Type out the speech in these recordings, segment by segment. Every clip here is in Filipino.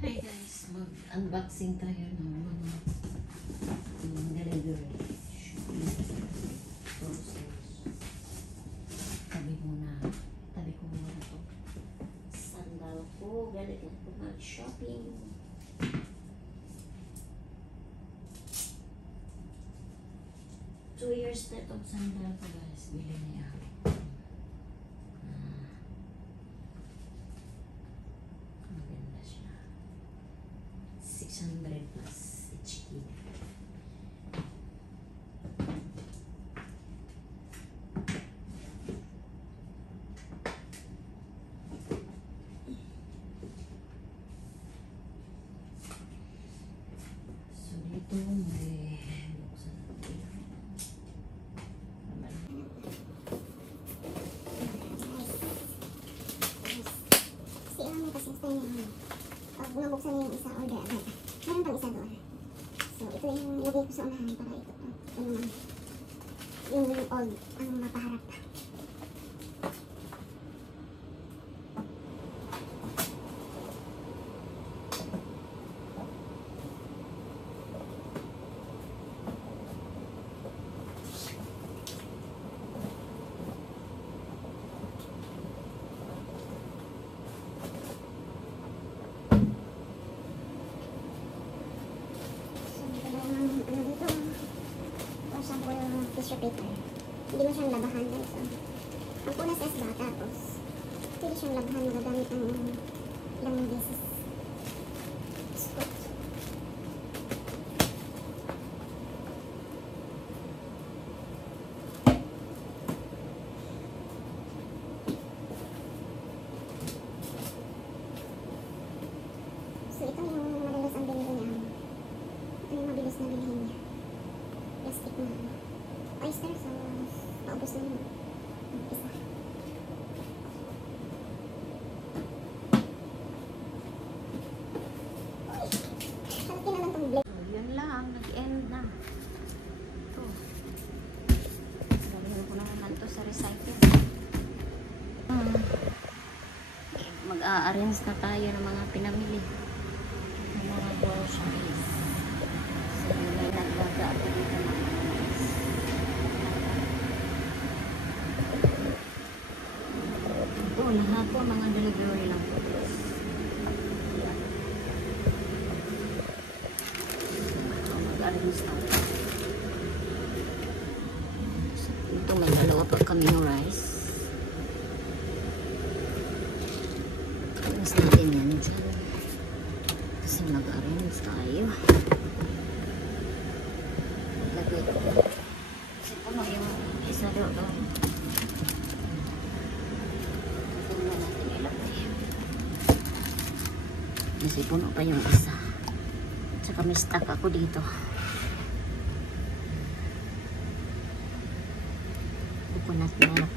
Hi guys, mag-unboxing tayo ng mga delivery. Tabi ko muna to. Sandal ko, galing ako mag-shopping. 2 years na itong sandal ko guys, bili niya. Maganda siya. 600 plus HP. So dito may buksan natin. Pag nabuksan niyo yung isa order agad. Meron pang isa doon. So ito yung lagay ko sa unahan para ito. Ito naman. Yung old ang mapaharap. Tissue paper. Hindi mo siyang labahan guys. Ang punas is ba, tapos pwede siyang labahan, magagamit ng ilang beses. So ito yung madalas ang binili niya. Ito yung mabilis na bilhin niya. Plastic na oyster, so paubos na yun. Isa. Halaki naman itong blade. So, yun lang, nag-end na. Ito. Sabihin ko naman to sa recycle. Mag-a-arrange na tayo ng mga pinamili. Ng mga groceries. So, may nagbaga ako dito na. Lahat po mga delivery lang po. Mag-arrange na. Ito may dalawa pa kami ng rice. Arrange natin yan dyan. Kasi mag-arrange tayo. Maglagay ko. Kasi puno yung isa doon. Kasi puno pa yung isa. Tsaka may stock ako dito. Coconut milk.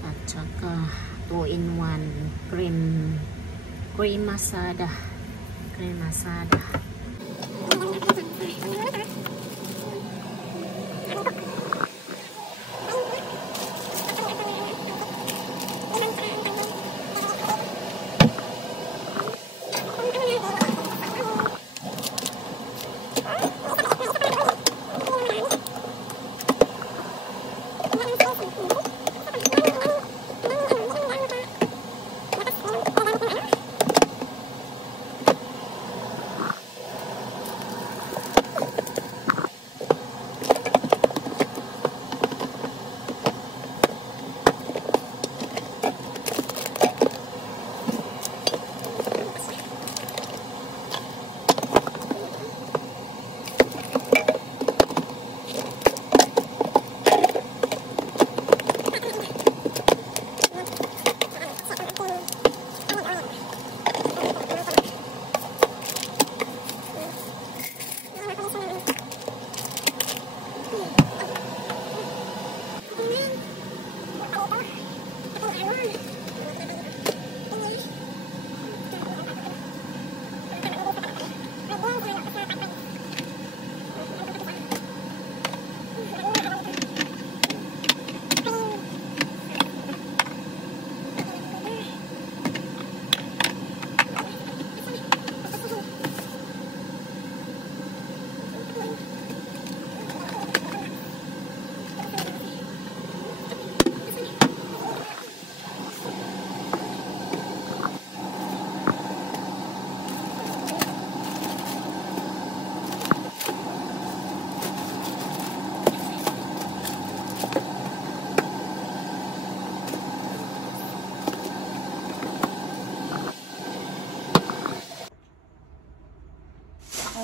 At tsaka 2-in-1 cream masada. Cream masada.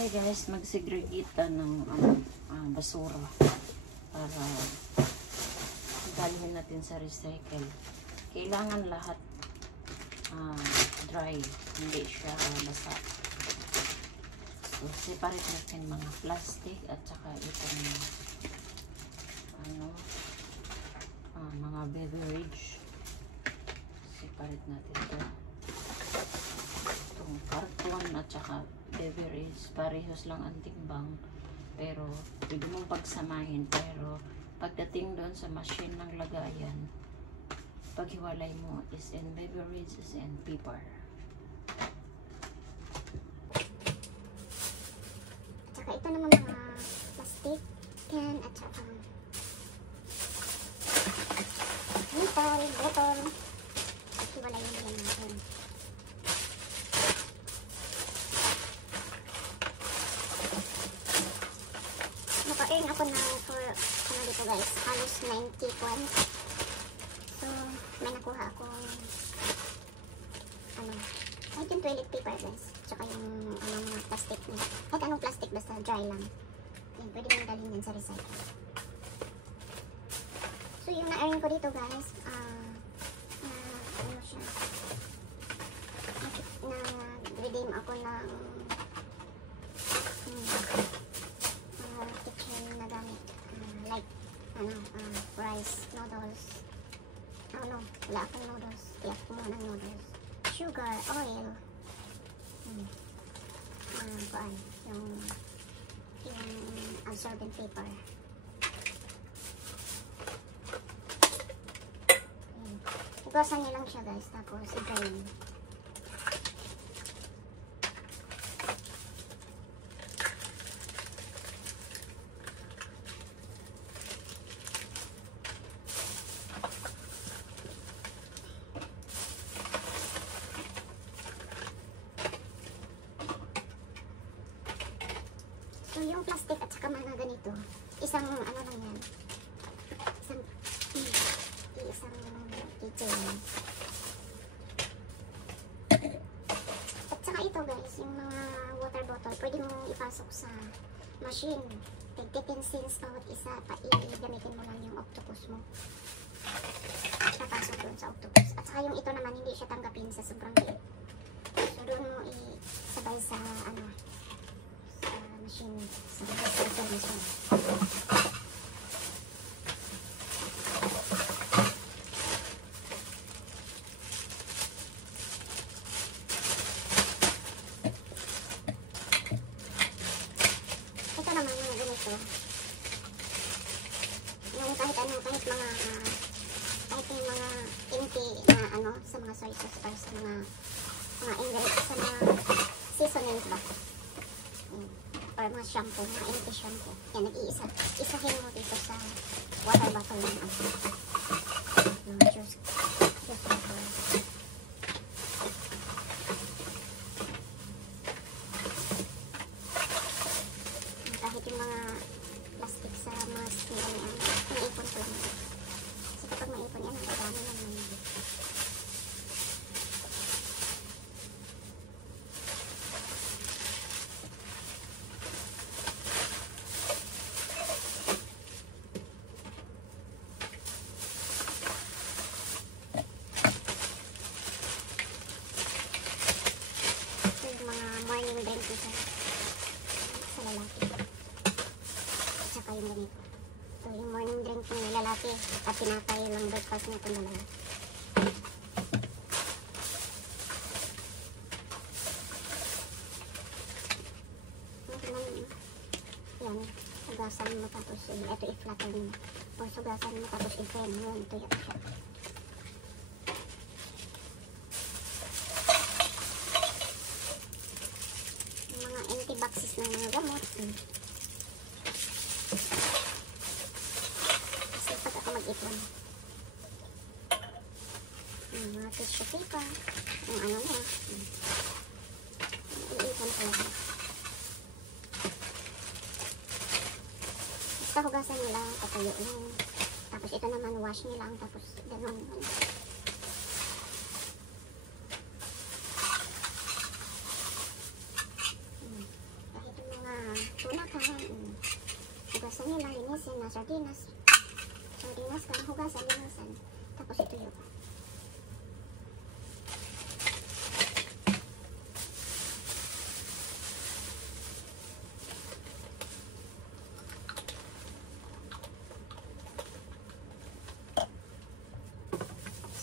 tayo guys magsegregate ng basura para dalhin natin sa recycle. Kailangan lahat dry, hindi siya basa. So, separate natin mga plastic at saka itong mga beverage. Separate natin ito. Itong carton at saka beverage, parehas lang ang timbang, pero pwede mong pagsamahin, pero pagdating doon sa machine ng lagayan, paghiwalay mo is in beverage, is in paper. Tsaka ito naman mga plastic can at saka metal, bottle. Hiwalay mo lang natin. Naka-earn ako na for dito guys, halos 90 coins. So, may nakuha akong kahit yung toilet paper guys, tsaka yung mga plastic na, kahit anong plastic basta dry lang. Yan, pwede mo dalhin yan sa recycle. So, yung na-earn ko dito guys, na-redeem ako ng kitchen na gamit, like rice, noodles. Wala akong noodles, tiyak ko muna ng noodles, sugar, oil, yung absorbent paper. Ibasan nyo lang siya guys, tapos i-drain. So yung plastic at saka mga ganito, isang lang yan, isang kitchen. At saka ito guys, yung mga water bottle, pwede mo ipasok sa machine. 10 cents bawat isa, gamitin mo lang yung octopus mo. Papasok doon sa octopus. At saka yung ito naman, hindi siya tanggapin sa sobrang liit. So doon mo isabay sa machine, sa recycle machine. Ito naman yung ganito. Yung kahit yung mga empty na sa mga soy sauce or sa mga ingredients, sa mga seasonings ba. Or mga shampoo, mga empty shampoo. Yan, isahin mo dito sa water bottle ng juice bottle. Kahit yung mga plastic sa mga naipon ko lang. Kasi kapag maipon yan, ang dami naman. Morning drink sa lalaki. At saka yung ganito. So yung morning drink ng lalaki at tinapay lang breakfast na itong lalaki. Yan, sugasan mo tapos ito i-flatten mo. O sugasan mo tapos i-frame mo. Ito yan siya. Boxes ng mga gamot. Kasi pag ako mag-ipon. Mga tissue paper. Yung niya. I-ipon ko lang. Basta hugasan nila, patuyo lang. Tapos ito naman wash nila. Tapos ganun. nila, linisin na, sardinas. Sardinas kan, hugasan, linisan. Tapos ituyo.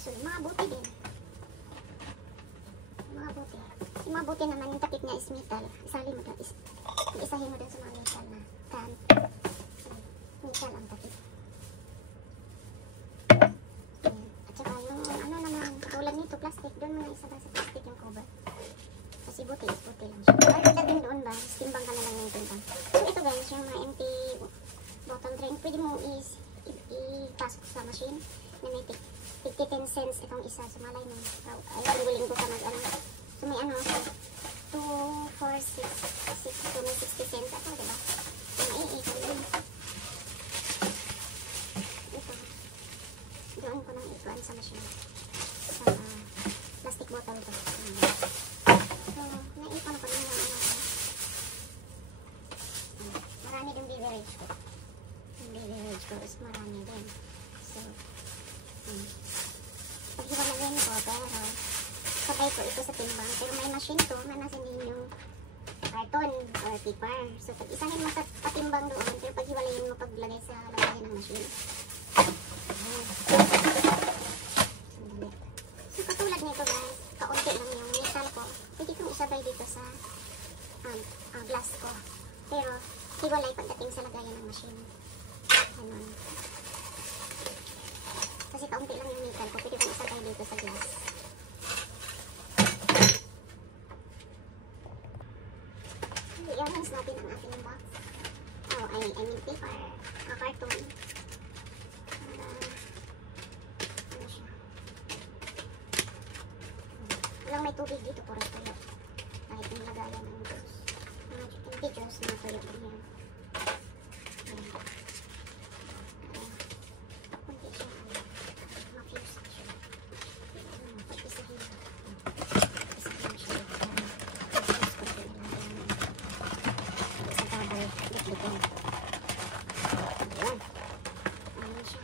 So, mabuti din. Mabuti. Yung mabuti naman, yung takip niya is metal. Isahin mo doon sa mga metal na kan. Metal ang takip. At saka yung ano naman, tulad nito, plastic. Doon mo na isa sa plastic yung cover. Kasi buti lang siya. Or pagdating doon ba, timbang ka na lang yung timbang. So ito guys, yung mga empty bottle drain, pwede mo ipasok sa machine na may 10 cents itong isa. So malay mo, ay linggo ka mag ano. So may ano, 2, 4, 6, so may 60 cents ako, diba? So maiipan yun. Ito. Doon ko nang ituan sa machine. Sa plastic bottle to. So, naipan ko din yung ano. Marami din beverage ko. Yung beverage ko is marami din. So, paghiwalayin ko, pero sabay ko ito sa timbang. Pero may machine to, na nasa din yung karton or paper. So, pag-isahin mo sa patimbang doon, pero paghiwalayin mo paglagay sa lagayan ng machine. So, katulad nito guys, kaunti lang yung metal ko. Pwede kong isabay dito sa glass ko. Pero, hiwalay pagdating sa lagayan ng machine. Ganun. Kasi kaunti lang yung metal ko, pwede kong isabay dito sa glass. I-arrange natin ang ating box. I mean paper, carton. Ano siya? Walang may tubig dito, puro tuyo. Kahit yung lagayan ng juice. Mga empty juice na tuyo din yan. Kunti siya. Ma-fuse siya. Pag-isahin. Pag-isahin siya. Ayan. Ayan siya.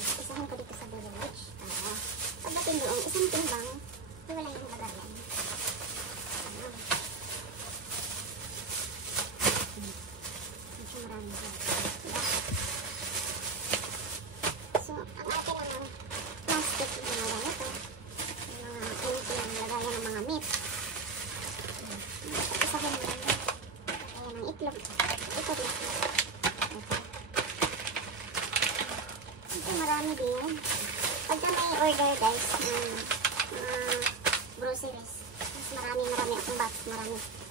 Isahin ko dito sa beverage. Pagdating doon, isang timbang, wala yung lagayan. Ayan. Medyo marami siya. So, ang atin naman, plastic yung mga ganito. Yung mga empty ang lagayan ng mga meat. Isahin mo lang. Ayan ang itlog. Ito din. Ito marami din. Pagka may order guys, groceries. Mas marami akong box.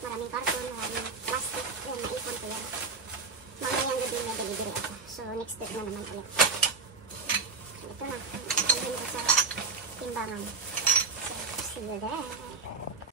Maraming karton, maraming plastic. Ayan, naipon ko yan. Mamayang gabi may delivery ako. So, next step na naman ulit. So, ito na. Alhin ko sa timbangan. So, see you there.